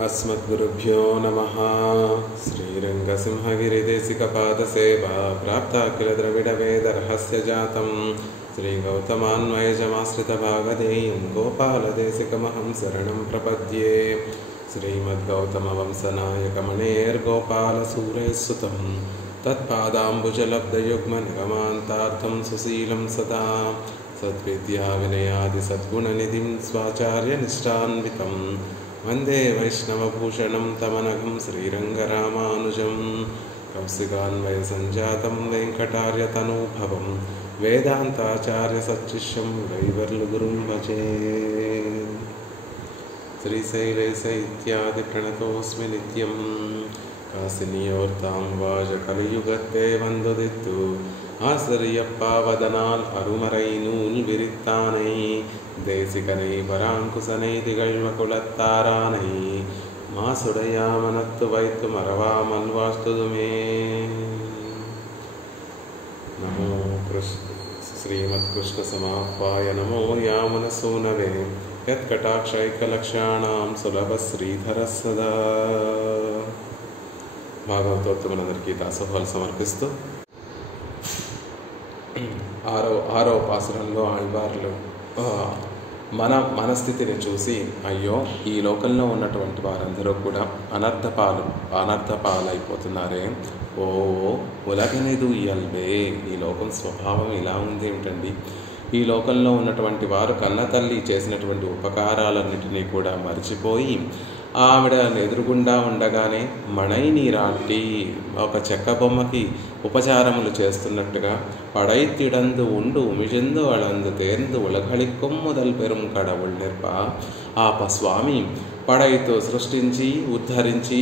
अस्मद्गुरुभ्यो नमः। श्रीरङ्गसिंहगिरिदेशिकपादसेवा प्राप्ताखिलद्रविडवेदरहस्य जातं श्रीगौतमान्वयजमाश्रितभागधेयं गोपालदेशिकमहं शरणं प्रपद्ये। श्रीमद्गौतमवंशनायकमणेर्गोपालसूरेः तत्पादाम्बुजलब्धयुग्मनिगमान्तार्थं सुशीलं सदा सद्विद्याविनयादिसद्गुणनिधिं स्वाचार्यनिष्ठान्वितं वन्दे वैष्णवभूषणं तमनघं श्रीरङ्गरामानुजं कौशिकान्वयसञ्जातं वेङ्कटार्यतनूभवं वेदान्ताचार्यसच्शिष्यं वैवर्लुगुरुं भजे। श्रीशैलेश इत्यादिप्रणतोऽस्मि नित्यं कासिनियोर्तां वाजकलियुगत्ते वन्दुदित्तु ஆசிரியப்பாவதனால் அருமறை நூல் விரித்தானை தேசிகனை பராங்குசனை திகழ்வ குலத்தாரானை மாசுடையாமனத்து வைத்து மறவாமல் வாஸ்துதுமே. நமோ ஸ்ரீமத் கிருஷ்ண சமாப்பாய நமோ யாமுனசூனவே యత్కటాక్షైకలక్ష్యాణం సులభ శ్రీధర సదా. భాగవతోత్తములందరికీ దాసోహాలు సమర్పిస్తూ ఆరో పాసురంలో ఆళ్వార్లు మన స్థితిని చూసి అయ్యో ఈ లోకంలో ఉన్నటువంటి వారందరూ కూడా అనర్థపాలైపోతున్నారే, ఓ ఉలగనిదు ఇయల్వే, ఈ లోకం స్వభావం ఇలా ఉంది ఏమిటండి, ఈ లోకంలో ఉన్నటువంటి వారు కన్నతల్లి చేసినటువంటి ఉపకారాలన్నిటినీ కూడా మరిచిపోయి ఆవిడ ఎదురుగుండా ఉండగానే మణై నీరాటి ఒక చెక్క బొమ్మకి ఉపచారములు చేస్తున్నట్టుగా పడైతిడందు ఉండు ఉమిజందు అళందు తేర్ந்து ఉలగళిక్కుం మొదలు పెరుం కడవుల్ నిర్ప ఆప స్వామి పడైతో సృష్టించి ఉద్ధరించి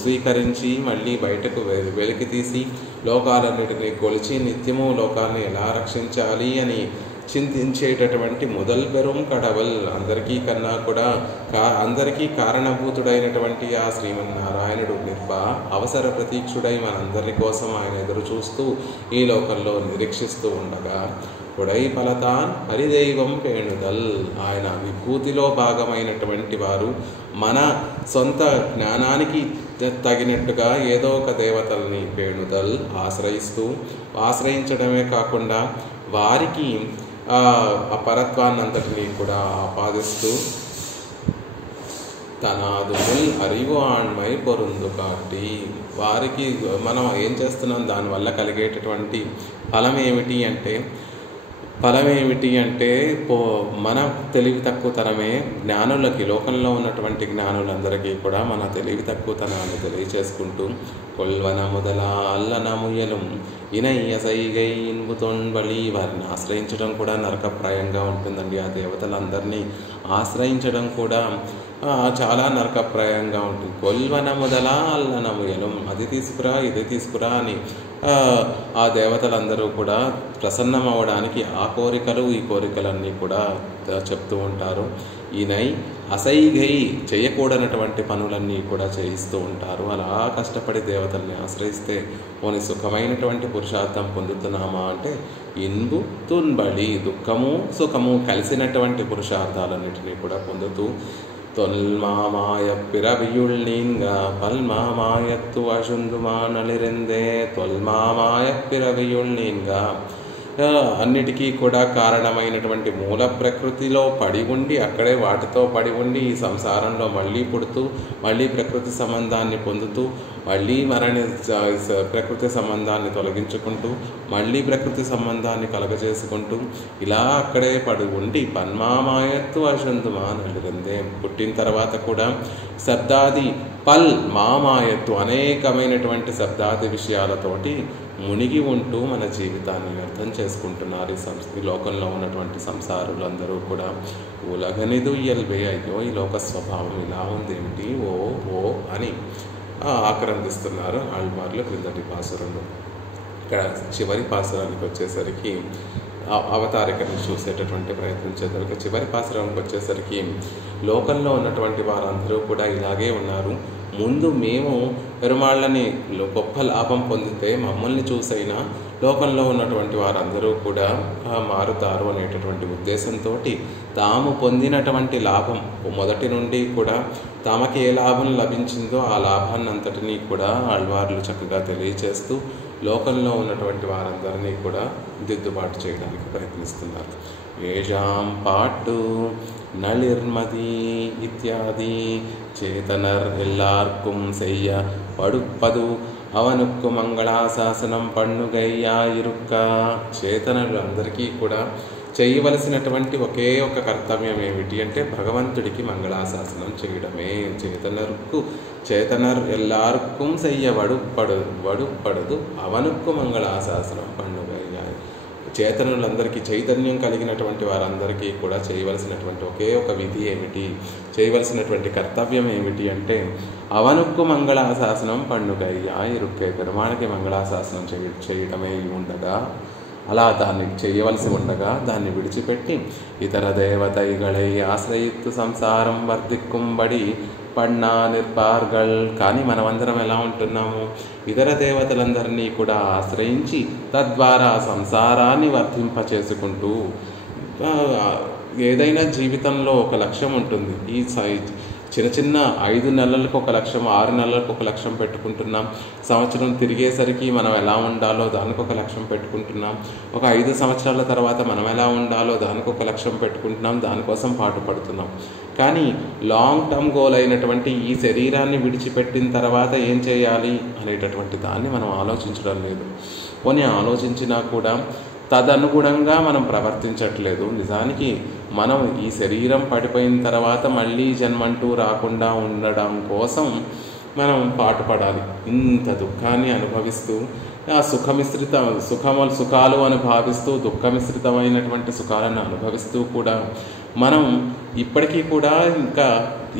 స్వీకరించి మళ్ళీ బయటకు వెలికి తీసి లోకాలన్నిటినీ కొలిచి నిత్యము లోకాన్ని ఎలా రక్షించాలి అని చింతించేటటువంటి మొదల్ పెరుం కడవల్, అందరికీ కన్నా కూడా అందరికీ కారణభూతుడైనటువంటి ఆ శ్రీమన్నారాయణుడు నిర్భ అవసర ప్రతీక్షుడై మనందరి కోసం ఆయన ఎదురు చూస్తూ ఈ లోకంలో నిరీక్షిస్తూ ఉండగా కొడై ఫలతాన్ హరిదైవం పేణుదల్, ఆయన విభూతిలో భాగమైనటువంటి వారు మన సొంత జ్ఞానానికి తగినట్టుగా ఏదో ఒక దేవతల్ని పేణుదల్ ఆశ్రయించడమే కాకుండా వారికి ఆ పరత్వాన్నంతటినీ కూడా ఆపాదిస్తూ తనాదుముల్ అరివు ఆణ్మై పొరుందు కాటి, వారికి మనం ఏం చేస్తున్నాం, దానివల్ల కలిగేటటువంటి ఫలం ఏమిటి అంటే మన తెలివి తక్కువతనమే జ్ఞానులకి, లోకంలో ఉన్నటువంటి జ్ఞానులందరికీ కూడా మన తెలివి తక్కువతనాన్ని తెలియచేసుకుంటూ కొల్వన మొదల అల్లన ముయ్యలం ఇనయ్య సైగై ఇన్బు తొంబళి, వారిని ఆశ్రయించడం కూడా నరకప్రాయంగా ఉంటుందండి. ఆ దేవతలందరినీ ఆశ్రయించడం కూడా చాలా నరకప్రాయంగా ఉంటుంది. కొల్వన మొదల అల్లన ముయ్యలం, అది తీసుకురా ఇది తీసుకురా అని ఆ దేవతలందరూ కూడా ప్రసన్నం అవ్వడానికి ఆ కోరికలు ఈ కోరికలన్నీ కూడా చెప్తూ ఉంటారు. ఈయనై అసైగై, చేయకూడనటువంటి పనులన్నీ కూడా చేయిస్తూ ఉంటారు. అలా కష్టపడి దేవతల్ని ఆశ్రయిస్తే పోని సుఖమైనటువంటి పురుషార్థం పొందుతున్నామా అంటే ఇన్బు తున్బళి, దుఃఖము సుఖము కలిసినటువంటి పురుషార్థాలన్నిటినీ కూడా పొందుతూ தொல்மாமாய பிறவியுள் நீங்க பல்மாமாயத்து அசுந்துமானலிరిందే தொல்మామాయ பிறவியுள் நீங்க, అన్నిటికీ కూడా కారణమైనటువంటి మూల ప్రకృతిలో పడి ఉండి అక్కడే వాటితో పడి ఉండి ఈ సంసారంలో మళ్ళీ పుడుతూ మళ్ళీ ప్రకృతి సంబంధాన్ని పొందుతూ మళ్ళీ ప్రకృతి సంబంధాన్ని తొలగించుకుంటూ మళ్ళీ ప్రకృతి సంబంధాన్ని కలగజేసుకుంటూ ఇలా అక్కడే పడి ఉండి పన్మామాయత్తు అశందుమా నలిరిందే, పుట్టిన తర్వాత కూడా శబ్దాది మామాయత్తు అనేకమైనటువంటి శబ్దాది విషయాలతోటి మునిగి ఉంటూ మన జీవితాన్ని వ్యర్థం చేసుకుంటున్నారు ఈ లోకంలో ఉన్నటువంటి సంసారులందరూ కూడా. ఉలగనిదు ఇయల్వే, అయ్యో ఈ లోక స్వభావం ఇలా ఉందేమిటి ఓ అని ఆక్రందిస్తున్నారు ఆళ్వార్లు క్రిందటి పాసురంలో. ఇక్కడ చివరి పాసురానికి వచ్చేసరికి అవతారికను చూసేటటువంటి ప్రయత్నం చేద్దాం. చివరి పాసురానికి వచ్చేసరికి లోకంలో ఉన్నటువంటి వారందరూ కూడా ఇలాగే ఉన్నారు. ముందు మేము పెరుమాళ్ళని గొప్ప లాభం పొందితే మమ్మల్ని చూసైనా లోకంలో ఉన్నటువంటి వారందరూ కూడా మారుతారు అనేటటువంటి ఉద్దేశంతో తాము పొందినటువంటి లాభం మొదటి నుండి కూడా తమకి ఏ లాభం లభించిందో ఆ లాభాన్ని అంతటినీ కూడా ఆళ్వార్లు చక్కగా తెలియచేస్తూ లోకంలో ఉన్నటువంటి వారందరినీ కూడా దిద్దుబాటు చేయడానికి ప్రయత్నిస్తున్నారు. ఏషాం పాటు నళిర్మది ఇత్యాది చేతనర్ ఎల్లార్కుం సెయ్య పడుపదు అవనుక్కు మంగళాశాసనం పండుగయ్యా ఇరుక్క. చేతనులు అందరికీ కూడా చేయవలసినటువంటి ఒకే ఒక కర్తవ్యం ఏమిటి అంటే భగవంతుడికి మంగళాశాసనం చేయడమే. చేతనర్ ఎల్లార్కుం సెయ్య వడుపడదు అవనుక్కు మంగళాశాసనం పండుగయ్యా. చేతనులందరికీ చైతన్యం కలిగినటువంటి వారందరికీ కూడా చేయవలసినటువంటి ఒకే ఒక విధి ఏమిటి, చేయవలసినటువంటి కర్తవ్యం ఏమిటి అంటే అవనుక్కు మంగళాశాసనం పండుగయ్యా ఇరుక్కే. పెరుమాణికి మంగళాశాసనం చేయడమే ఉండగా, అలా దాన్ని చేయవలసి ఉండగా దాన్ని విడిచిపెట్టి ఇతర దేవతైగళై ఆశ్రయిత్తు సంసారం వర్ధిక్కుంబడి పన్నా నిర్పార్గల్. కానీ మనమందరం ఎలా ఉంటున్నాము? ఇతర దేవతలందరినీ కూడా ఆశ్రయించి తద్వారా సంసారాన్ని వర్ధింపచేసుకుంటూ, ఏదైనా జీవితంలో ఒక లక్ష్యం ఉంటుంది. ఈ చిన్న చిన్న 5 నెలలకు ఒక లక్ష్యం, 6 నెలలకు ఒక లక్ష్యం పెట్టుకుంటున్నాం. సంవత్సరం తిరిగేసరికి మనం ఎలా ఉండాలో దానికి ఒక లక్ష్యం పెట్టుకుంటున్నాం. ఒక 5 సంవత్సరాల తర్వాత మనం ఎలా ఉండాలో దానికి ఒక లక్ష్యం పెట్టుకుంటున్నాం. దానికోసం పాటుపడుతున్నాం. కానీ లాంగ్ టర్మ్ గోల్ అయినటువంటి ఈ శరీరాన్ని విడిచిపెట్టిన తర్వాత ఏం చేయాలి అనేటటువంటి దాన్ని మనం ఆలోచించడం లేదు. పోనీ ఆలోచించినా కూడా తదనుగుణంగా మనం ప్రవర్తించట్లేదు. నిజానికి మనం ఈ శరీరం పడిపోయిన తర్వాత మళ్ళీ జన్మంటూ రాకుండా ఉండడం కోసం మనం పాటుపడాలి. ఇంత దుఃఖాన్ని అనుభవిస్తూ, ఆ సుఖాలు అనుభవిస్తూ, దుఃఖమిశ్రితమైనటువంటి సుఖాలను అనుభవిస్తూ కూడా మనం ఇప్పటికీ కూడా ఇంకా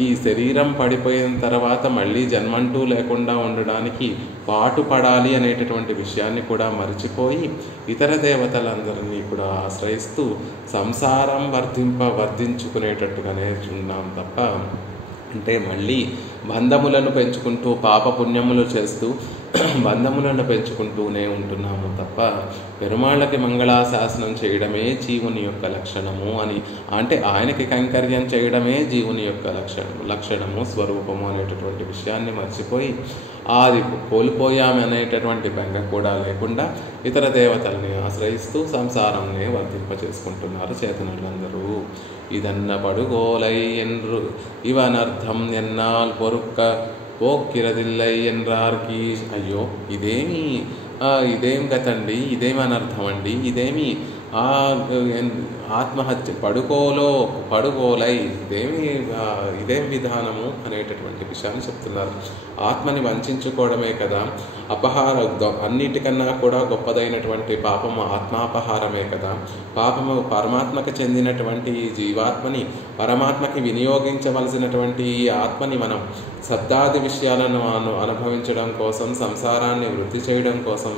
ఈ శరీరం పడిపోయిన తర్వాత మళ్ళీ జన్మంటూ లేకుండా ఉండడానికి పాటుపడాలి అనేటటువంటి విషయాన్ని కూడా మరిచిపోయి ఇతర దేవతలందరినీ కూడా ఆశ్రయిస్తూ సంసారం వర్ధించుకునేటట్టుగానే ఉన్నాం తప్ప, అంటే మళ్ళీ బంధములను పెంచుకుంటూ పాపపుణ్యములు చేస్తూ బంధములను పెంచుకుంటూనే ఉంటున్నాము తప్ప పెరుమాళ్ళకి మంగళాశాసనం చేయడమే జీవుని యొక్క లక్షణము అని, అంటే ఆయనకి కైంకర్యం చేయడమే జీవుని యొక్క లక్షణము స్వరూపము అనేటటువంటి విషయాన్ని మర్చిపోయి అది కోల్పోయామనేటటువంటి బెంగ కూడా లేకుండా ఇతర దేవతల్ని ఆశ్రయిస్తూ సంసారాన్ని వర్ధింపచేసుకుంటున్నారు చేతనులందరూ. ఇదన్న పడుగోలై ఎన్రు ఇవనర్థం ఎన్నాల్ పొరుక్క పోక్కిరదిల్లై ఎన్రార్కి. అయ్యో ఇదేం గతండి, ఇదేమి అనర్థం అండి, ఇదేమి ఆత్మహత్య పడుగోలై ఇదేం విధానము అనేటటువంటి విషయాన్ని చెప్తున్నారు. ఆత్మని వంచుకోవడమే కదా అన్నిటికన్నా కూడా గొప్పదైనటువంటి పాపము ఆత్మాపహారమే కదా. పాపము పరమాత్మకు చెందినటువంటి జీవాత్మని పరమాత్మకి వినియోగించవలసినటువంటి ఈ ఆత్మని మనం శబ్దాది విషయాలను అనుభవించడం కోసం, సంసారాన్ని వృద్ధి చేయడం కోసం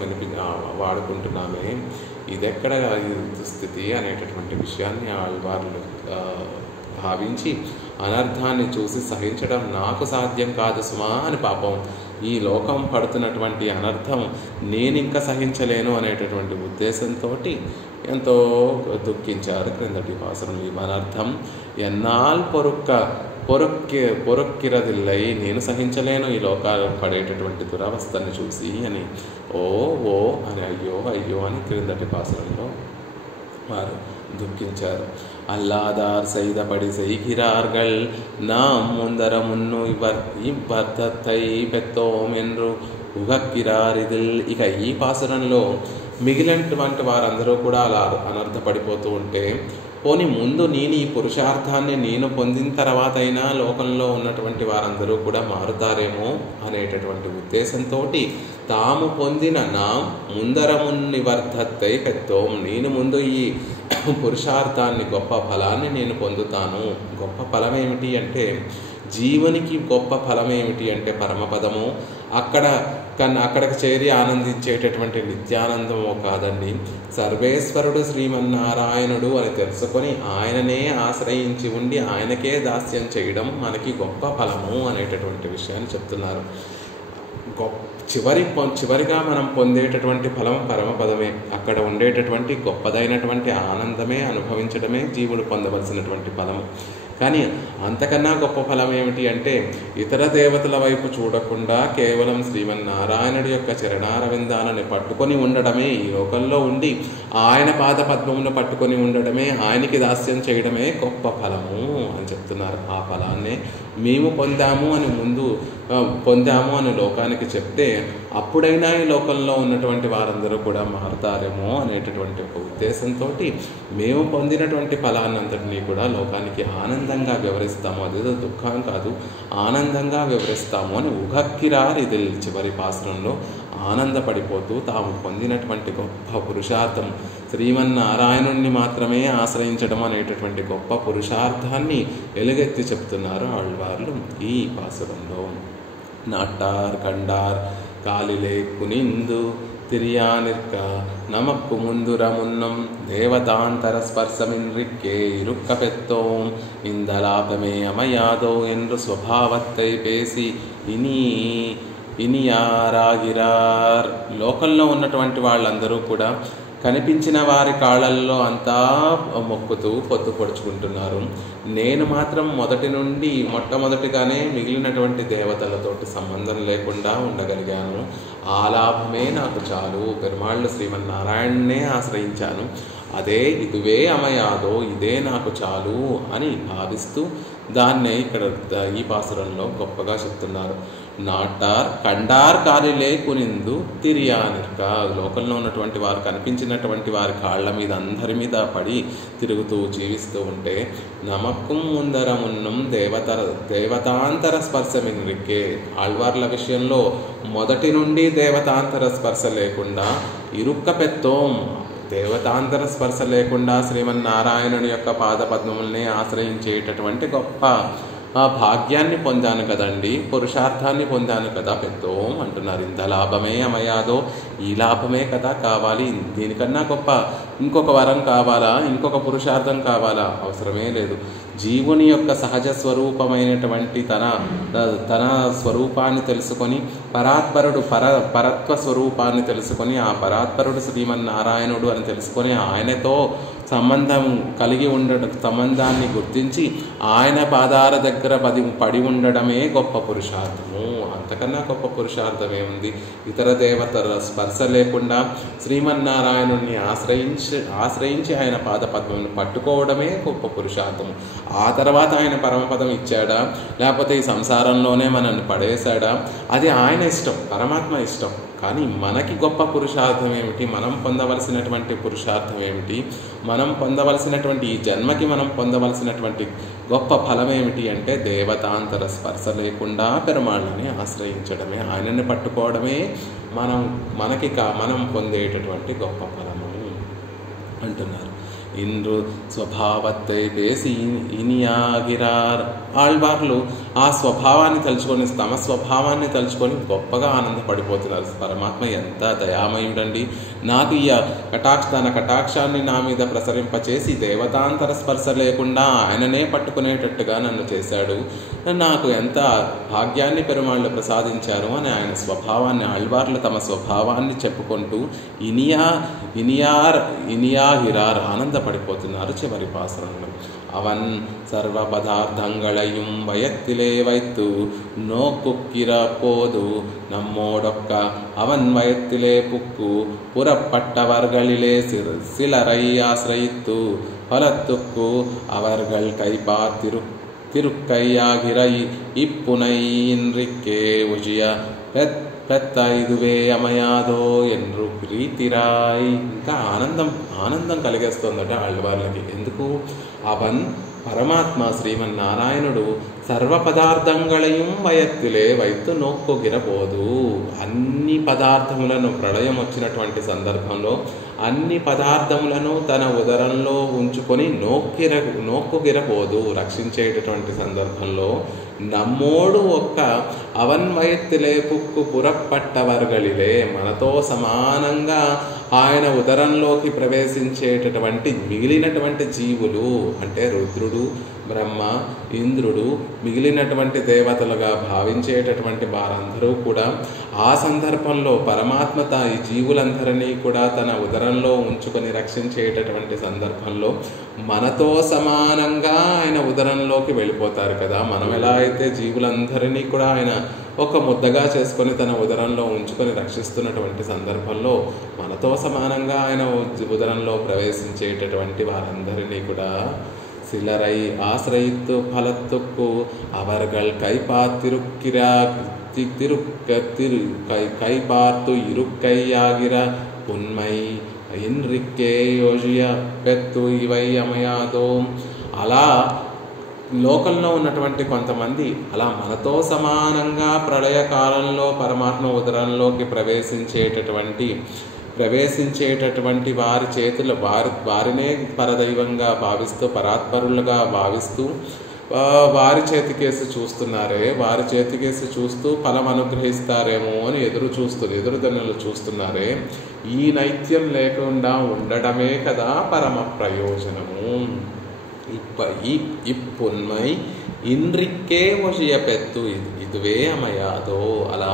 వాడుకుంటున్నామే. ఇదెక్కడ దుస్థితి అనేటటువంటి విషయాన్ని ఆళ్వార్లు భావించి అనర్థాన్ని చూసి సహించడం నాకు సాధ్యం కాదు సుమా అని పాపం ఈ లోకం పడుతున్నటువంటి అనర్థం నేనింక సహించలేను అనేటటువంటి ఉద్దేశంతో ఎంతో దుఃఖించారు. క్రిందటి పాసరం ఈ అనర్థం ఎన్నాల్ పొరక్కిరదిల్లై, నేను సహించలేను ఈ లోకాలు పడేటటువంటి దురవస్థని చూసి అని ఓ అని అయ్యో అని క్రిందటి పాసరంలో వారు దుఃఖించారు. అల్లాదార్ సైదపడి సైకిరార్గల్ நாம் ముందర మున్ను ఇవ్వర్తై పెత్తోమెన్రు ఉగక్కిరారిదిల్. ఇక ఈ పాసరంలో మిగిలినటువంటి వారందరూ కూడా అలా అనర్థపడిపోతూ ఉంటే, పోనీ ముందు నేను ఈ పురుషార్థాన్ని నేను పొందిన తర్వాత అయినా లోకంలో ఉన్నటువంటి వారందరూ కూడా మారుతారేమో అనేటటువంటి ఉద్దేశంతో తాము పొందిన నా ముందరమున్ని వర్ధత్తై పెత్తోం, నేను ముందు ఈ పురుషార్థాన్ని గొప్ప ఫలాన్ని నేను పొందుతాను. గొప్ప ఫలం ఏమిటి అంటే జీవునికి గొప్ప ఫలం ఏమిటి అంటే పరమపదము. అక్కడికి చేరి ఆనందించేటటువంటి నిత్యానందమో కాదండి, సర్వేశ్వరుడు శ్రీమన్నారాయణుడు అని తెలుసుకొని ఆయననే ఆశ్రయించి ఉండి ఆయనకే దాస్యం చేయడం మనకి గొప్ప ఫలము అనేటటువంటి విషయాన్ని చెప్తున్నారు. చివరిగా మనం పొందేటటువంటి ఫలం పరమపదమే. అక్కడ ఉండేటటువంటి గొప్పదైనటువంటి ఆనందమే అనుభవించడమే జీవుడు పొందవలసినటువంటి ఫలము. కానీ అంతకన్నా గొప్ప ఫలం ఏమిటి అంటే ఇతర దేవతల వైపు చూడకుండా కేవలం శ్రీమన్నారాయణుడి యొక్క చరణారవిందాలను పట్టుకొని ఉండడమే, ఈ లోకంలో ఉండి ఆయన పాద పద్మమును పట్టుకొని ఉండడమే, ఆయనకి దాస్యం చేయడమే గొప్ప ఫలము అని చెప్తున్నారు. ఆ ఫలాన్నే మేము పొందాము అని లోకానికి చెప్తే అప్పుడైనా ఈ లోకంలో ఉన్నటువంటి వారందరూ కూడా మారుతారేమో అనేటటువంటి ఒక ఉద్దేశంతో మేము పొందినటువంటి ఫలాన్నంతటినీ కూడా లోకానికి ఆనందంగా వివరిస్తాము. అదేదో దుఃఖం కాదు, ఆనందంగా వివరిస్తాము అని ఉగక్కిరార్ ఇది చివరి పాసురంలో ఆనందపడిపోతూ తాము పొందినటువంటి గొప్ప పురుషార్థం శ్రీమన్నారాయణుణ్ణి మాత్రమే ఆశ్రయించడం అనేటటువంటి గొప్ప పురుషార్థాన్ని ఎలుగెత్తి చెప్తున్నారు ఆళ్వార్లు ఈ పాసురంలో. నాట్టార్ కండార్ కాలిలే కునిందు తిరియానిర్క నమక్కు ముందురమున్నం దేవతాంతర స్పర్శమిన్రిక్కే ఇరుక్క పెత్తోం ఇందలాపమే అమయాదో என்று స్వభావత్తై పేసి ఇనియారాగిరార్. లోకంలో ఉన్నటువంటి వాళ్ళందరూ కూడా కనిపించిన వారి కాళ్ళల్లో అంతా మొక్కుతూ పొత్తు పొడుచుకుంటున్నారు. నేను మాత్రం మొట్టమొదటిగానే మిగిలినటువంటి దేవతలతోటి సంబంధం లేకుండా ఉండగలిగాను. ఆ లాభమే నాకు చాలు. పెరుమాళ్ళు శ్రీమన్నారాయణనే ఆశ్రయించాను. ఇదువే అమయాదో, ఇదే నాకు చాలు అని భావిస్తూ దాన్నే ఇక్కడ ఈ పాసురంలో గొప్పగా చెప్తున్నారు. నాటార్ కండార్ కాలిలే కునిందు తిరియానిర్క. లోకంలో ఉన్నటువంటి వారు కనిపించినటువంటి వారి కాళ్ళ మీద అందరి మీద పడి తిరుగుతూ జీవిస్తూ ఉంటే నమక్కం ముందరమున్నం దేవతాంతర స్పర్శమిన్రిక్కే. ఆళ్వార్ల విషయంలో మొదటి నుండి దేవతాంతర స్పర్శ లేకుండా ఇరుక్క పెత్తోం, దేవతాంతర స్పర్శ లేకుండా శ్రీమన్నారాయణుని యొక్క పాదపద్మముల్ని ఆశ్రయించేటటువంటి గొప్ప భాగ్యాన్ని పొందాను కదండి, పురుషార్థాన్ని పొందాను కదా పెద్దోం అంటున్నారు. ఇంత లాభమే అమయాదో, ఈ లాభమే కదా కావాలి. దీనికన్నా గొప్ప ఇంకొక వరం కావాలా, ఇంకొక పురుషార్థం కావాలా? అవసరమే లేదు. జీవుని యొక్క సహజ స్వరూపమైనటువంటి తన స్వరూపాన్ని తెలుసుకొని పరత్వ స్వరూపాన్ని తెలుసుకొని ఆ పరాత్పరుడు శ్రీమన్నారాయణుడు అని తెలుసుకొని ఆయనతో సంబంధం కలిగి సంబంధాన్ని గుర్తించి ఆయన పాదాల దగ్గర పడి ఉండడమే గొప్ప పురుషార్థము. అంతకన్నా గొప్ప పురుషార్థం ఏముంది? ఇతర దేవతల స్పర్శ లేకుండా శ్రీమన్నారాయణుడిని ఆశ్రయించి ఆయన పాదపద్మను పట్టుకోవడమే గొప్ప పురుషార్థము. ఆ తర్వాత ఆయన పరమపదం ఇచ్చాడా, లేకపోతే ఈ సంసారంలోనే మనల్ని పడేశాడా, అది ఆయన ఇష్టం, పరమాత్మ ఇష్టం. కానీ మనకి గొప్ప పురుషార్థం ఏమిటి? మనం పొందవలసినటువంటి పురుషార్థం ఏమిటి? మనం పొందవలసినటువంటి ఈ జన్మకి మనం పొందవలసినటువంటి గొప్ప ఫలం ఏమిటి అంటే దేవతాంతర స్పర్శ లేకుండా పెరుమాళ్ళని ఆశ్రయించడమే, ఆయనని పట్టుకోవడమే మనం పొందేటటువంటి గొప్ప ఫలము అంటున్నారు. ఇంద్రు స్వభావత్తై పేసి ఇనియాగిరార్. ఆళ్వార్లు ఆ స్వభావాన్ని తలుచుకొని, తమ స్వభావాన్ని తలుచుకొని గొప్పగా ఆనందపడిపోతున్నారు. పరమాత్మ ఎంత దయామయుడండి, నాకు ఈ తన కటాక్షాన్ని నా మీద ప్రసరింపచేసి దేవతాంతర స్పర్శ లేకుండా ఆయననే పట్టుకునేటట్టుగా నన్ను చేశాడు, నాకు ఎంత భాగ్యాన్ని పెరుమాళ్ళు ప్రసాదించారు అని ఆయన స్వభావాన్ని, ఆళ్వార్లు తమ స్వభావాన్ని చెప్పుకుంటూ ఇనియాహిరార్ ఆనందపడిపోతున్నారు చివరి పాసురంలో. அவன் சர்வ பதார்த்தங்களையும் வயத்திலே வைத்து நோக்குக்கிற போது நம்மோடொக்க அவன் வயத்திலே புக்கு புறப்பட்டவர்களிலே சிலரை ஆசிரயித்து பலத்துக்கு அவர்கள் கைபாத்திரு திருக்கையாகிற இப்புனை இன்றிக்கே உஜிய పెత్త ఇదువే అమయాదో ఎండ్రు ప్రీతిరాయ్. ఇంకా ఆనందం కలిగేస్తుందట ఆళ్వార్లకి. ఎందుకు? అవన్ పరమాత్మ శ్రీమన్నారాయణుడు సర్వ పదార్థంగళయం వయత్తులే వైత్తు నోక్కుగిరబోదు. అన్ని పదార్థములను, ప్రళయం వచ్చినటువంటి సందర్భంలో అన్ని పదార్థములను తన ఉదరంలో ఉంచుకొని నోక్కుగిరబోదు, రక్షించేటటువంటి సందర్భంలో నమ్మోడు ఒక్క అవన్వయత్తులే పుక్కు పురప్పట్టవర్గలిలే, మనతో సమానంగా ఆయన ఉదరంలోకి ప్రవేశించేటటువంటి మిగిలినటువంటి జీవులు అంటే రుద్రుడు, బ్రహ్మ, ఇంద్రుడు, మిగిలినటువంటి దేవతలుగా భావించేటటువంటి వారందరూ కూడా ఆ సందర్భంలో పరమాత్మ ఈ జీవులందరినీ కూడా తన ఉదరంలో ఉంచుకొని రక్షించేటటువంటి సందర్భంలో మనతో సమానంగా ఆయన ఉదరంలోకి వెళ్ళిపోతారు కదా. మనం ఎలా అయితే జీవులందరినీ కూడా ఆయన ఒక ముద్దగా చేసుకొని తన ఉదరంలో ఉంచుకొని రక్షిస్తున్నటువంటి సందర్భంలో మనతో సమానంగా ఆయన ఉదరంలో ప్రవేశించేటటువంటి వారందరినీ కూడా சிலரை ஆசிரயித்து பலத்துக்கு அவர்கள் கைபார்த்து இருக்கையாகிற உண்மை இன்றிக்கே யோజియ పెత్తు ఇవై అమయాదో. అలా లోకంలో ఉన్నటువంటి కొంతమంది అలా మనతో సమానంగా ప్రళయకాలంలో పరమాత్మ ఉదరంలోకి ప్రవేశించేటటువంటి వారి చేతులు వారినే పరదైవంగా భావిస్తూ పరాత్పరులుగా భావిస్తూ వారి చేతికేసి చూస్తున్నారే, వారి చేతికేసి చూస్తూ ఫలం అనుగ్రహిస్తారేమో అని ఎదురుదన్నులు చూస్తున్నారే. ఈ నైత్యం లేకుండా ఉండడమే కదా పరమ ప్రయోజనము. ఇప్పున్మై ఇంద్రిక్కే ఒషియ పెత్తు ఇదువే అమయాదో. అలా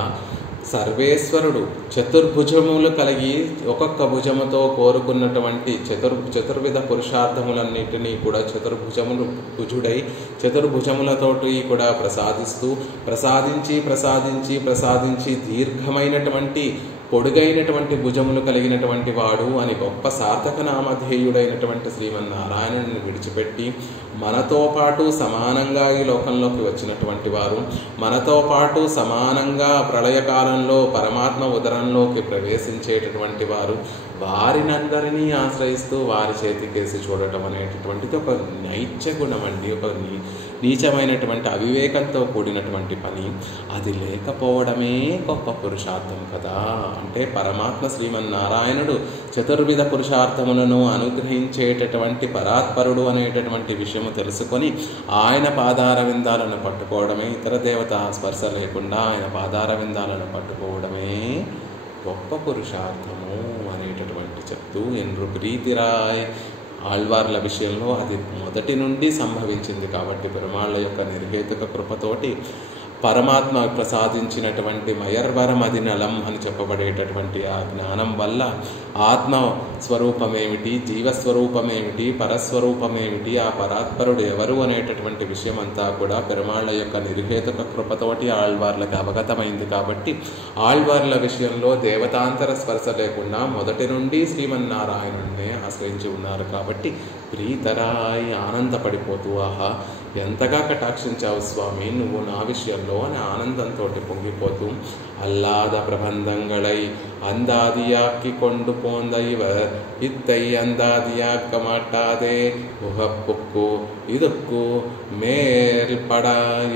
సర్వేశ్వరుడు చతుర్భుజములు కలిగి ఒక్కొక్క భుజముతో కోరుకున్నటువంటి చతుర్విధ పురుషార్థములన్నిటినీ కూడా భుజుడై చతుర్భుజములతోటి కూడా ప్రసాదించి దీర్ఘమైనటువంటి పొడుగైనటువంటి భుజములు కలిగినటువంటి వాడు అని గొప్ప సార్థక నామధేయుడైనటువంటి శ్రీమన్నారాయణుని విడిచిపెట్టి మనతో పాటు సమానంగా ఈ లోకంలోకి వచ్చినటువంటి వారు, మనతో పాటు సమానంగా ప్రళయకాలంలో పరమాత్మ ఉదరంలోకి ప్రవేశించేటటువంటి వారు, వారినందరినీ ఆశ్రయిస్తూ వారి చేతికేసి చూడటం అనేటటువంటిది ఒక నైత్య గుణం అండి. ఒక నీచమైనటువంటి అవివేకంతో కూడినటువంటి పని. అది లేకపోవడమే గొప్ప పురుషార్థం కదా. అంటే పరమాత్మ శ్రీమన్నారాయణుడు చతుర్విధ పురుషార్థములను అనుగ్రహించేటటువంటి పరాత్పరుడు అనేటటువంటి విషయము తెలుసుకొని ఆయన పాదార విందాలను పట్టుకోవడమే, ఇతర దేవత స్పర్శ లేకుండా ఆయన పాదార విందాలను పట్టుకోవడమే గొప్ప పురుషార్థము అనేటటువంటి చెప్తూ ఎన్రు ప్రీతిరాయ్ ఆళ్వార్ల విషయంలో అది మొదటి నుండి సంభవించింది. కాబట్టి పెరుమాళ్ళ యొక్క నిర్హేతుక కృపతోటి పరమాత్మ ప్రసాదించినటువంటి మయర్వరమది నలం అని చెప్పబడేటటువంటి ఆ జ్ఞానం వల్ల ఆత్మ స్వరూపమేమిటి, జీవస్వరూపమేమిటి, పరస్వరూపమేమిటి, ఆ పరాత్పరుడు ఎవరు అనేటటువంటి విషయం అంతా కూడా పెరుమాళ్ళ యొక్క నిర్హేతుక కృపతోటి ఆళ్వార్లకు అవగతమైంది. కాబట్టి ఆళ్వార్ల విషయంలో దేవతాంతర స్పర్శ లేకుండా మొదటి నుండి శ్రీమన్నారాయణుడినే ఆశ్రయించి ఉన్నారు. కాబట్టి ప్రీతరాయి ఆనందపడిపోతూ, ఆహా ఎంతగా కటాక్షించావు స్వామి నువ్వు నా విషయంలో అని ఆనందంతో పొంగిపోతూ, అల్లాద ప్రబంధంగళై అందాదియాక్కి కొండు పోంద ఇవర్ ఇత్తై అందాదియాక్క మాட்டாதே உகப்புக்கு இதுக்கு மேல் பட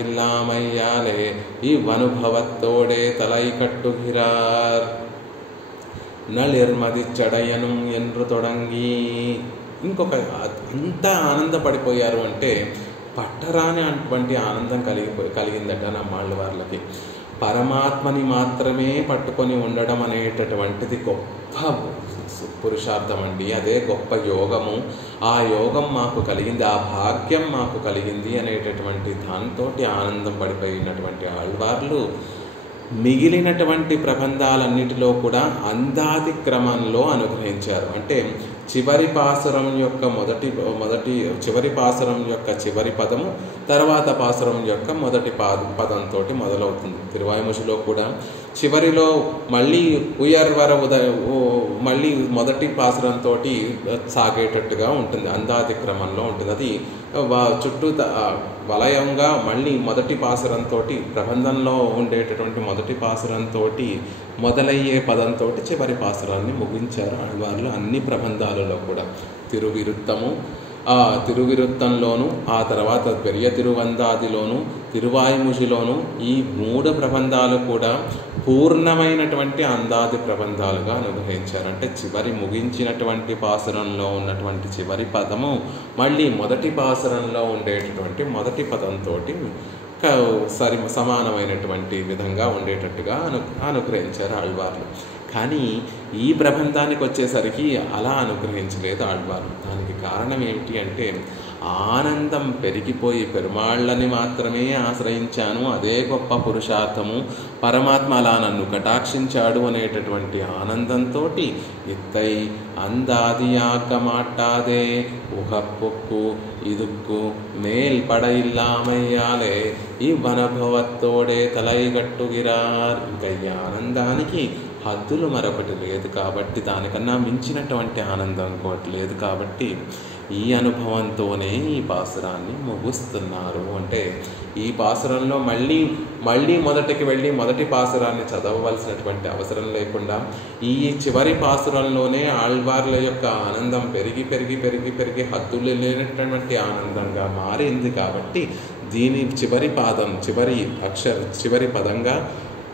இல்லாமையாலே இவ்வனுபவத்தோடே தலை கட்டுகிறார் నళిర్మదిచ్చడయను ఎండ్రు తొడంగి. ఇంకొక అంత ఆనందపడిపోయారు అంటే పట్టరాని అటువంటి ఆనందం కలిగిందట నమ్మాళ్ళ వాళ్ళకి. పరమాత్మని మాత్రమే పట్టుకొని ఉండడం అనేటటువంటిది గొప్ప పురుషార్థం అండి. అదే గొప్ప యోగము. ఆ యోగం మాకు కలిగింది, ఆ భాగ్యం మాకు కలిగింది అనేటటువంటి దాంతో ఆనందం పడిపోయినటువంటి ఆళ్వార్లు మిగిలినటువంటి ప్రబంధాలన్నిటిలో కూడా అందాది క్రమంలో అనుగ్రహించారు. అంటే చివరి పాసురం యొక్క చివరి పాసురం యొక్క చివరి పదము తర్వాత పాసురం యొక్క మొదటి పదంతో మొదలవుతుంది. తిరువాయిముషిలో కూడా చివరిలో మళ్ళీ మళ్ళీ మొదటి పాసురంతో సాగేటట్టుగా ఉంటుంది, అందాది క్రమంలో ఉంటుంది. అది చుట్టూ వలయంగా మళ్ళీ మొదటి పాసురంతో ప్రబంధంలో ఉండేటటువంటి మొదటి పాసురంతో మొదలయ్యే పదంతో చివరి పాసురాన్ని ముగించారు ఆళ్వార్లు అన్ని ప్రబంధాలలో కూడా. తిరువిరుత్తము, ఆ తిరువిరుత్తంలోను, ఆ తర్వాత పెరియ తిరువందాదిలోను, తిరువాయిముషిలోను ఈ 3 ప్రబంధాలు కూడా పూర్ణమైనటువంటి అందాది ప్రబంధాలుగా అనుగ్రహించారు. అంటే చివరి ముగించినటువంటి పాసురంలో ఉన్నటువంటి చివరి పదము మళ్ళీ మొదటి పాసురంలో ఉండేటటువంటి మొదటి పదంతో సమానమైనటువంటి విధంగా ఉండేటట్టుగా అనుగ్రహించారు ఆళ్వార్లు. కానీ ఈ ప్రబంధానికి వచ్చేసరికి అలా అనుగ్రహించలేదు ఆళ్వార్లు. దానికి కారణం ఏమిటి అంటే ఆనందం పెరిగిపోయి పెరుమాళ్ళని మాత్రమే ఆశ్రయించాను, అదే గొప్ప పురుషార్థము, పరమాత్మ అలా నన్ను కటాక్షించాడు అనేటటువంటి ఆనందంతో ఇత్తై అందాదియాక మాట్టాదే ఉహప్పుక్కు ఇదుక్కు మేల్ పడ ఇల్లామయ్యాలే ఈ వనభవత్తోడే తలైగట్టుగిరార్. ఇంకా ఈ ఆనందానికి హద్దులు మరొకటి లేదు కాబట్టి, దానికన్నా మించినటువంటి ఆనందం ఇంకోటి లేదు కాబట్టి ఈ అనుభవంతోనే ఈ పాసురాన్ని ముగుస్తున్నారు. అంటే ఈ పాసురంలో మళ్ళీ మొదటికి వెళ్ళి మొదటి పాసురాన్ని చదవవలసినటువంటి అవసరం లేకుండా ఈ చివరి పాసురంలోనే ఆళ్వార్ల యొక్క ఆనందం పెరిగి పెరిగి పెరిగి పెరిగి హద్దులు లేనటువంటి ఆనందంగా మారింది కాబట్టి దీని చివరి పదంగా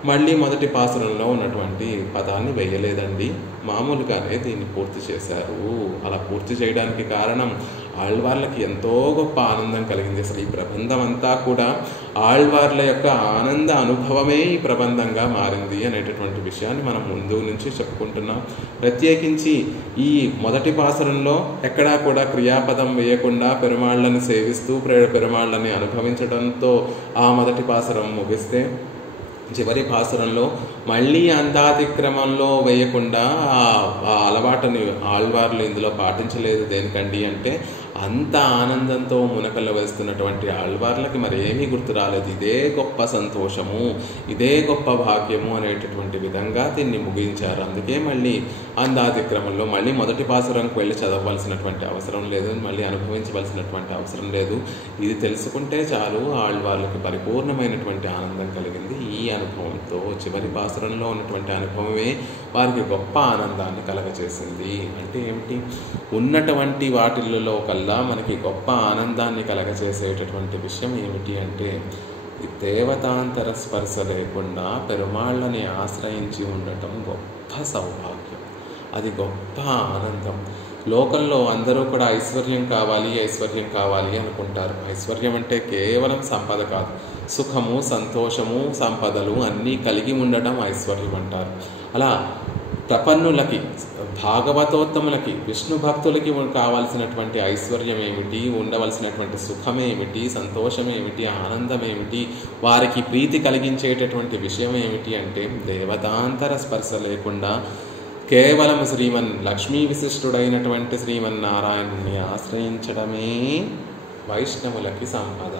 మళ్ళీ మొదటి పాసురంలో ఉన్నటువంటి పదాన్ని వేయలేదండి, మామూలుగానే దీన్ని పూర్తి చేశారు. అలా పూర్తి చేయడానికి కారణం ఆళ్వార్లకి ఎంతో గొప్ప ఆనందం కలిగింది. అసలు ఈ ప్రబంధం అంతా కూడా ఆళ్వార్ల యొక్క ఆనంద అనుభవమే ఈ ప్రబంధంగా మారింది అనేటటువంటి విషయాన్ని మనం ముందు నుంచి చెప్పుకుంటున్నాం. ప్రత్యేకించి ఈ మొదటి పాసురంలో ఎక్కడా కూడా క్రియాపదం వేయకుండా పెరుమాళ్ళని సేవిస్తూ పెరుమాళ్ళని అనుభవించడంతో ఆ మొదటి పాసురం ముగిస్తే, చివరి పాసురంలో మళ్ళీ అందాతిక్రమంలో వేయకుండా ఆ అలవాటుని ఆళ్వార్లు ఇందులో పాటించలేదు. దేనికండి అంటే అంత ఆనందంతో మునకలు వేస్తున్నటువంటి ఆళ్వార్లకి మరి ఏమీ గుర్తు రాలేదు. ఇదే గొప్ప సంతోషము, ఇదే గొప్ప భాగ్యము అనేటటువంటి విధంగా దీన్ని ముగించారు. అందుకే మళ్ళీ అందాతిక్రమంలో మళ్ళీ మొదటి పాసురంకి వెళ్ళి చదవవలసినటువంటి అవసరం లేదు, మళ్ళీ అనుభవించవలసినటువంటి అవసరం లేదు. ఇది తెలుసుకుంటే చాలు ఆళ్వార్లకి పరిపూర్ణమైనటువంటి ఆనందం కలిగింది. ఈ అనుభవంతో చివరి పాసురంలో ఉన్నటువంటి అనుభవమే వారికి గొప్ప ఆనందాన్ని కలగచేసింది. అంటే ఏమిటి? ఉన్నటువంటి వాటిల్లో కల్లా మనకి గొప్ప ఆనందాన్ని కలగచేసేటటువంటి విషయం ఏమిటి అంటే దేవతాంతర స్పర్శ లేకుండా పెరుమాళ్ళని ఆశ్రయించి ఉండటం గొప్ప సౌభాగ్యం, అది గొప్ప ఆనందం. లోకంలో అందరూ కూడా ఐశ్వర్యం కావాలి అనుకుంటారు. ఐశ్వర్యం అంటే కేవలం సంపద కాదు, సుఖము, సంతోషము, సంపదలు అన్నీ కలిగి ఉండటం ఐశ్వర్యం అంటారు. అలా ప్రపన్నులకి, భాగవతోత్తములకి, విష్ణు భక్తులకి కావాల్సినటువంటి ఐశ్వర్యం ఏమిటి, ఉండవలసినటువంటి సుఖమేమిటి, సంతోషమేమిటి, ఆనందమేమిటి, వారికి ప్రీతి కలిగించేటటువంటి విషయం ఏమిటి అంటే దేవతాంతర స్పర్శ లేకుండా కేవలం లక్ష్మీ విశిష్టుడైనటువంటి శ్రీమన్నారాయణుని ఆశ్రయించడమే వైష్ణవులకి సంపద,